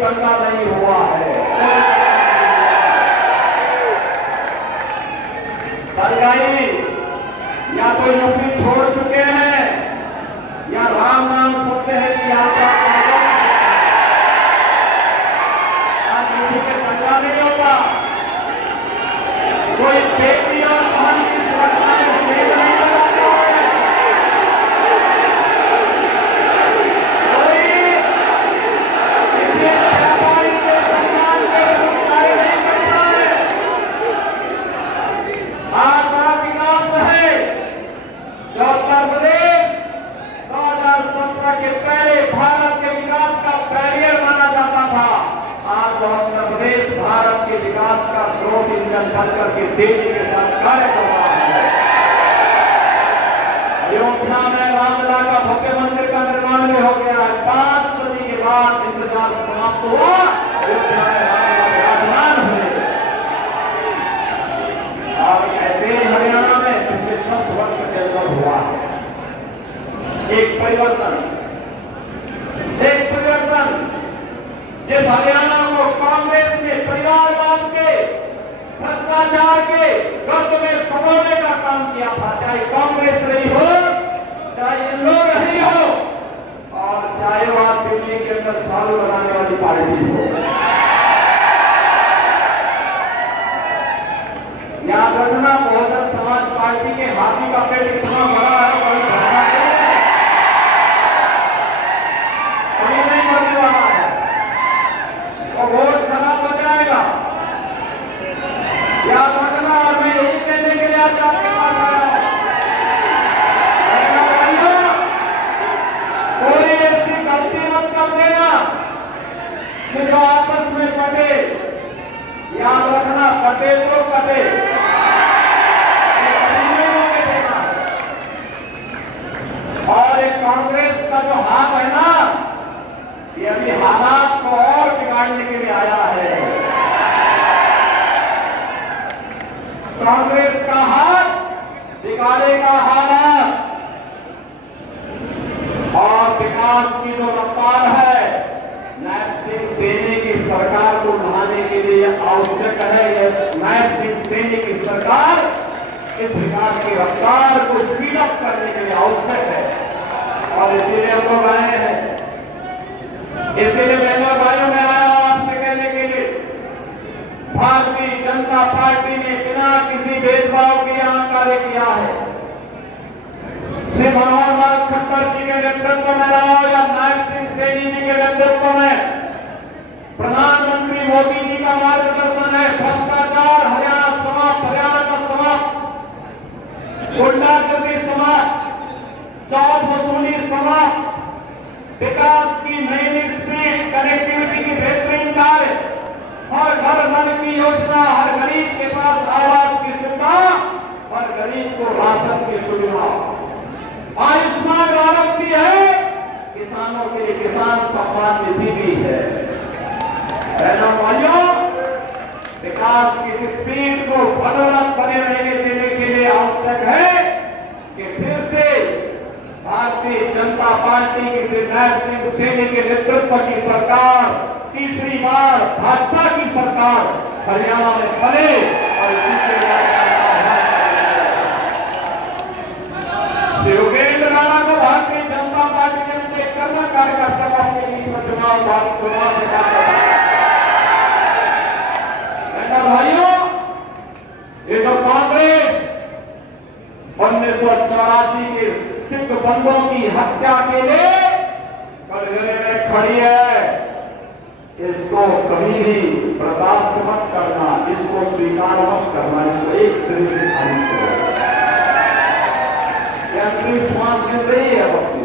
दंगा नहीं हुआ है। दंगाई या तो यूपी छोड़ चुके हैं या राम नाम सुनते हैं कि यात्रा यूपी के दंगा नहीं होगा। कोई बेटी और बहन की सुरक्षा में सेव नहीं करता है, कोई किसी व्यापारी के सम्मान के कार्य नहीं करता है। आज बड़ा विकास है जो उत्तर प्रदेश 2017 के पहले भारत के विकास का बैरियर माना जाता था, आज उत्तर प्रदेश भारत के विकास का ग्रोथ इंजन बनकर के तेजी के साथ कार्य कर रहा है। अयोध्या में रामलला का भव्य मंदिर का निर्माण भी हो गया है। 5 सदी के बाद इंतजार समाप्त हुआ, अयोध्या में रामलला विराजमान हुए। और ऐसे ही हरियाणा में पिछले 10 वर्ष के अंदर हुआ है एक परिवर्तन। जिस हरियाणा को कांग्रेस ने परिवारवाद के, भ्रष्टाचार के गर्त में पकड़ने का काम किया था, चाहे कांग्रेस रही हो, चाहे इन लोग रही हो, और चाहे वह दिल्ली के अंदर झाड़ू लगाने वाली पार्टी हो। याद रखना, बहुजन समाज पार्टी के हाथी का पेट इतना बड़ा है, कोई धरना नहीं करने वाला है, वो वोट खराब हो जाएगा। याद रखना, और मैं यही कहने के लिए आज आपके पास आया हूं, कोई ऐसी गलती मत कर देना कि जो आपस में कटे। याद रखना, कटे तो कटे, और एक कांग्रेस का जो हाथ है ना, ये अभी हालात को और बिगाड़ने के लिए आया है। कांग्रेस का हाथ बिगाड़ेगा हालात, और विकास की जो रफ्तार है, नायब सिंह सैनी की सरकार को बढ़ाने के लिए आवश्यक है। नायब सिंह सैनी की सरकार इस विकास की रफ्तार को स्पीड अप करने के लिए आवश्यक है, और इसीलिए हम लोग आए हैं। इसीलिए बहनों भाइयों में आया हूं आपसे कहने के लिए, भारतीय जनता पार्टी ने बिना किसी भेदभाव के यहां कार्य किया है। श्री मनोहर लाल खट्टर जी के नेतृत्व में रहो या नायब सिंह सैनी जी के नेतृत्व में, प्रधानमंत्री मोदी जी का मार्गदर्शन है। भ्रष्टाचार हरियाणा समाप्त, हरियाणा का समाप्त, गुंडागर्दी समाप्त, चौथ वसूली समाप्त, विकास की नई स्पीड, कनेक्टिविटी की बेहतरीन कार्य, हर घर नल की योजना, हर गरीब के पास आवास की सुविधा, हर गरीब को राशन की सुविधा, आयुष्मान भारत भी है, किसानों के लिए किसान सम्मान निधि भी है। बहनों भाइयों, विकास की स्पीड को बदौलत बने रहने देने के लिए आवश्यक है कि फिर से भारतीय जनता पार्टी की श्री नायब सिंह सैनी के नेतृत्व की सरकार, तीसरी बार भाजपा की सरकार हरियाणा में बने, और इसी के श्री योगेंद्र राणा को भारतीय जनता पार्टी के अंदर करना कार्यकर्ता को अपनी नीति में चुनाव भाइयों, ये जो कांग्रेस 1984 के सिख बंधुओं की हत्या के लिए कटघरे में खड़ी है, इसको कभी भी बर्दाश्त मत करना, इसको स्वीकार मत करना, इसको एक सिरे से खारिज करो। अंतिम श्वास मिल रही है, अपनी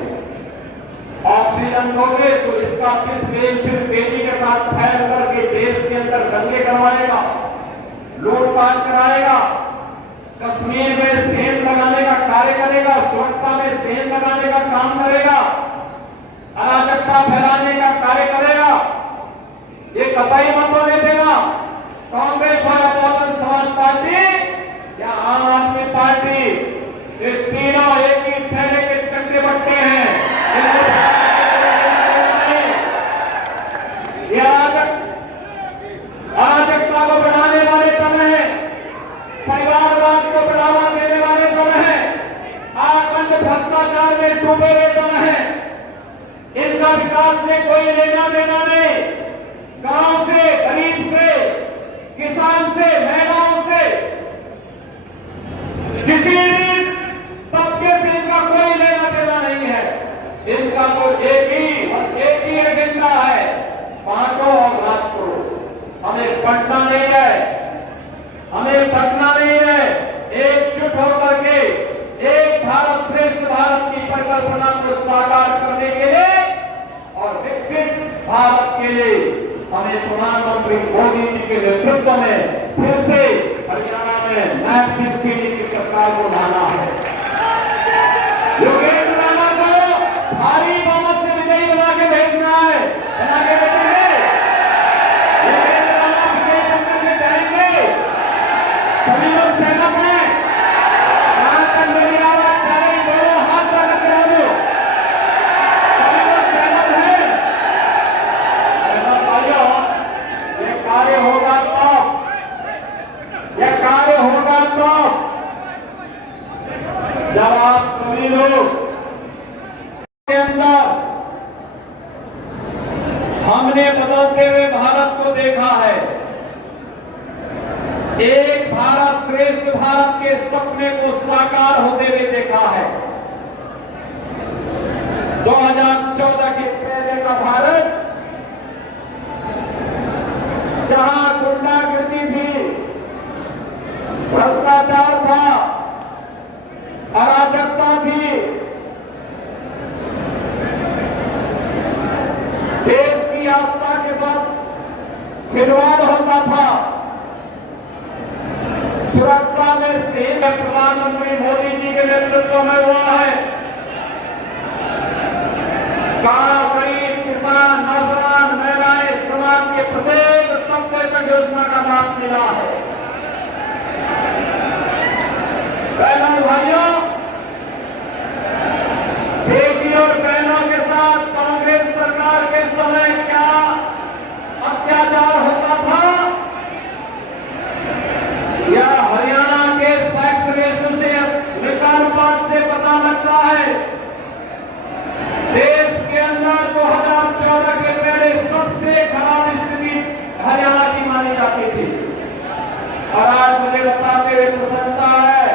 ऑक्सीजन दोगे तो इसका विष वेग फिर तेजी के साथ फैल करके देश के अंदर दंगे करवाएगा, लूटपाट कराएगा, कश्मीर में सेंध लगाने का कार्य करेगा, सुरक्षा में सेंध लगाने का काम करेगा, अराजकता फैलाने का कार्य करेगा। ये कतई मत होने देगा। कांग्रेस और बहुजन समाज पार्टी या आम आदमी पार्टी, ये तीनों एक ही थैले के चक्रवर्ती हैं। ये परिवारवाद को बढ़ावा देने वाले दल हैं, आखंड भ्रष्टाचार में डूबे हुए दल हैं। इनका विकास से कोई लेना देना नहीं। गांव से, गरीब से, किसान से, महिलाओं से, किसी भी तबके से इनका कोई लेना देना नहीं है। इनका तो एक ही एजेंडा है, बांटो और राज करो। हमें पटना नहीं है, हमें पटना नहीं है। एकजुट होकर के एक भारत श्रेष्ठ भारत की परिकल्पना को साकार करने के लिए और विकसित भारत के लिए हमें प्रधानमंत्री मोदी जी के नेतृत्व में फिर से हरियाणा में नायब सिंह सैनी की सरकार को लाना है। योगेंद्र राणा को भारी बहुमत से विजयी बना के भेजना है, बना के भेजेंगे। योगेंद्र राणा विजयी बनकर के जाएंगे। सभी लोग सहमत हैं? जहां तक मेरी आवाज जा रही, दोनों हाथ लगा के बोलो। सभी लोग सहमत हैं? भाइयों, ये कार्य होगा तो जब आप सभी लोग के अंदर हमने बदलते हुए भारत को देखा है, एक भारत श्रेष्ठ भारत के सपने को साकार होते हुए देखा है। 2014 के पहले का भारत जहां गुंडागर्दी थी, भ्रष्टाचार था, अराजकता थी, देश की आस्था के साथ खिलवाड़ होता था, सुरक्षा में से प्रधानमंत्री मोदी जी के नेतृत्व में हुआ है। गांव, गरीब, किसान, नौजवान, महिलाएं, समाज के प्रत्येक तबके तक योजना का लाभ मिला है। बहनों भाइयों, बेटी और बहनों के साथ कांग्रेस सरकार के समय क्या अत्याचार होता था, यह हरियाणा के सेक्स रेशो से, लिंगानुपात से पता लगता है। देश के अंदर 2014 के पहले सबसे खराब स्थिति हरियाणा की मानी जाती थी। और आज मुझे बताते हुए प्रसन्नता है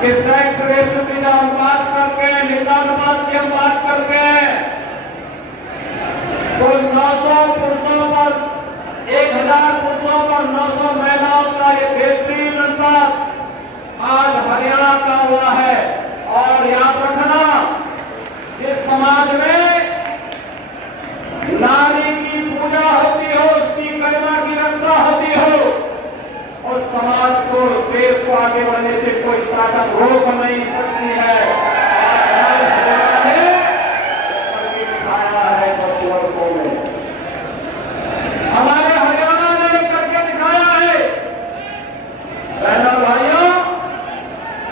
कि सेक्स रेशो की जब हम बात करते हैं, लिंगानुपात की हम बात करते हैं, तो 900 पुरुषों पर 1000 पुरुषों पर 900 महिलाओं का ये बेहतरीन अनुपात आज हरियाणा का हुआ है। और याद रखना, जिस समाज में नारी की पूजा होती हो, उसकी गरिमा की रक्षा होती हो, उस समाज को, उस देश को आगे बढ़ने से कोई ताकत रोक नहीं सकती है। दिखाया है 10 वर्षों में हमारे हरियाणा ने करके दिखाया है। बहनों भाइयों,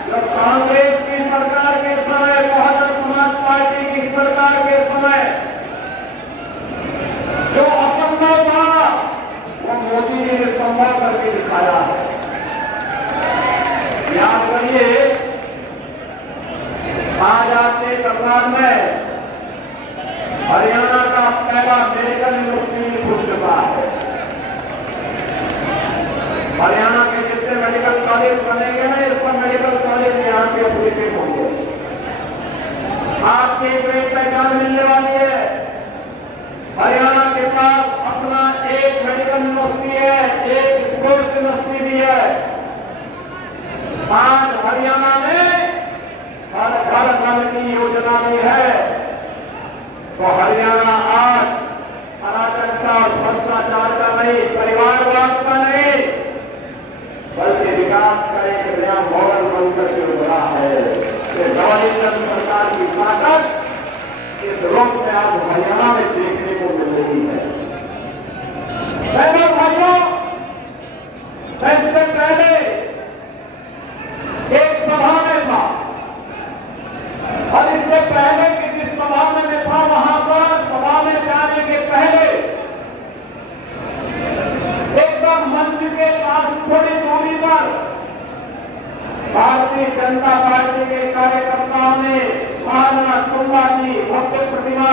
जब कांग्रेस की सरकार के समय, बहुजन समाज पार्टी की सरकार के समय जो असंभव था, वो मोदी जी ने संभव करके दिखाया है। याद करिए, आज आपके करनाल में हरियाणा का पहला मेडिकल यूनिवर्सिटी खुल चुका है। हरियाणा के जितने मेडिकल कॉलेज बनेंगे ना, ये सब मेडिकल कॉलेज यहां से अपडेटेड होंगे। आपकी एक पहचान मिलने वाली है। हरियाणा के पास अपना एक मेडिकल यूनिवर्सिटी है, एक स्पोर्ट्स यूनिवर्सिटी भी है। आज हरियाणा में हर घर नल की योजना भी है। तो हरियाणा आज अराजकता और भ्रष्टाचार का नहीं, परिवारवाद का नहीं, बल्कि विकास का एक नया मॉडल बनकर के उभरा है। ये जवाहर सरकार की ताकत इस रूप में आज हरियाणा में देखने को मिल रही है। बहनों भाइयों, इससे पहले एक सभा में था, और इससे पहले कि जिस सभा में मैं था, वहां पर सभा में जाने के पहले एकदम मंच के पास थोड़ी दूरी पर भारतीय जनता पार्टी के कार्यकर्ताओं ने महाराणा कुंभा की भव्य प्रतिमा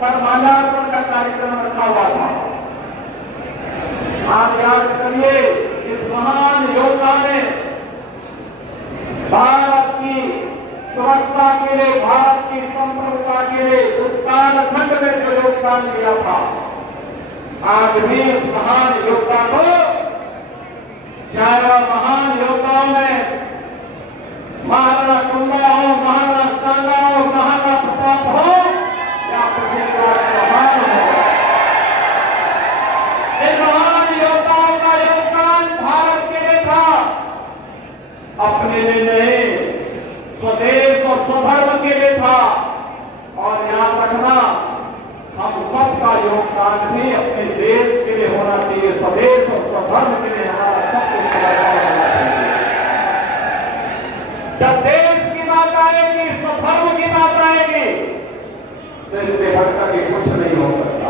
पर माल्यार्पण का कार्यक्रम रखा हुआ था। आप याद करिए, इस महान योद्धा ने भारत की सुरक्षा के लिए, भारत की संप्रभुता के लिए उस कालखंड में जो योगदान दिया था, आज भी उस महान योद्धा को, चाहे वह महान योद्धाओं में महाराणा कुंभा हो, महाराणा सांगा हो, महाराणा प्रताप हो या पृथ्वीराज चौहान हो, इन महान योद्धाओं का योगदान भारत के लिए था, अपने लिए नहीं, स्वदेश और स्वधर्म के लिए था। और याद रखना, हम सबका योगदान भी अपने देश के लिए होना चाहिए, स्वदेश और स्वधर्म के लिए हमारा सब कुछ समर्पण होना चाहिए। जब देश की बात आएगी, स्वधर्म की बात आएगी, तो इससे बढ़कर के कुछ नहीं हो सकता,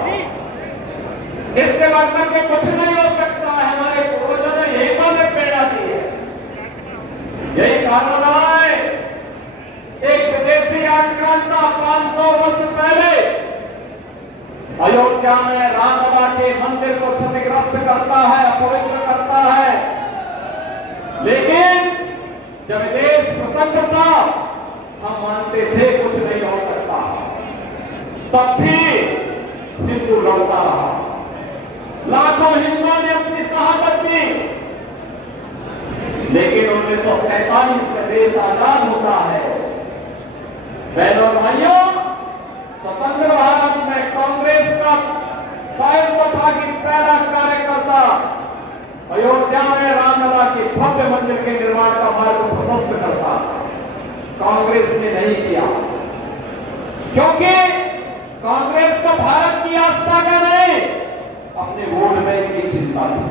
इससे बढ़कर के कुछ नहीं हो सकता है। हमारे पूर्वजों ने यही बातें प्रेरणा दी है, यही कारण रहा है। एक विदेशी आक्रांता 500 वर्ष पहले अयोध्या में रामलला के मंदिर को क्षतिग्रस्त करता है, अपवित्र करता है, लेकिन जब देश स्वतंत्र था, हम मानते थे कुछ नहीं हो सकता, तब भी हिंदू लड़ता रहा, लाखों हिंदुओं ने अपनी शहादत दी, लेकिन 1947 में देश आजाद होता है। बहनों और भाइयों, स्वतंत्र भारत में कांग्रेस का दफा की पहला कार्यकर्ता अयोध्या में रामलला के भव्य मंदिर के निर्माण का मार्ग प्रशस्त करता, कांग्रेस ने नहीं किया, क्योंकि कांग्रेस को भारत की आस्था का नहीं, अपने वोट बैंक की चिंता थी।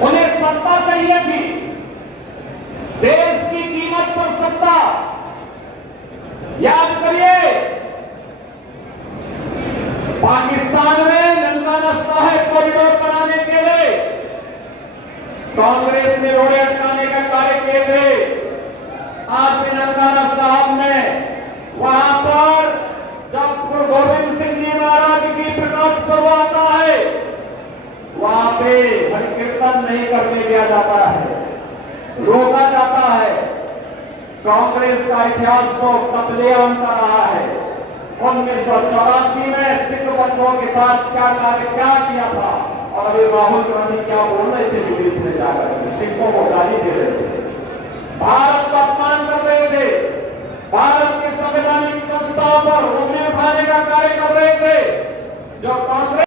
उन्हें सत्ता चाहिए थी, देश की कीमत पर सत्ता। याद करिए, पाकिस्तान में ननकाना साहिब कॉरिडोर बनाने के लिए कांग्रेस ने रोड़े अटकाने का कार्य किए थे। आज भी ननकाना साहब में वहां पर जब गुरु गोविंद सिंह जी महाराज की प्रकाश पर्व आता है, वहां पे हरि कीर्तन नहीं करने दिया जाता है, रोका जाता है। कांग्रेस का इतिहास तो कत्लेआम का रहा है। 1984 में सिख बंधुओं के साथ क्या किया था, और अभी राहुल गांधी क्या बोल रहे थे विदेश में जाकर, सिखों को गाली दे रहे थे, भारत का अपमान कर रहे थे, भारत की संवैधानिक संस्थाओं पर उंगली उठाने का कार्य कर रहे थे। जो कांग्रेस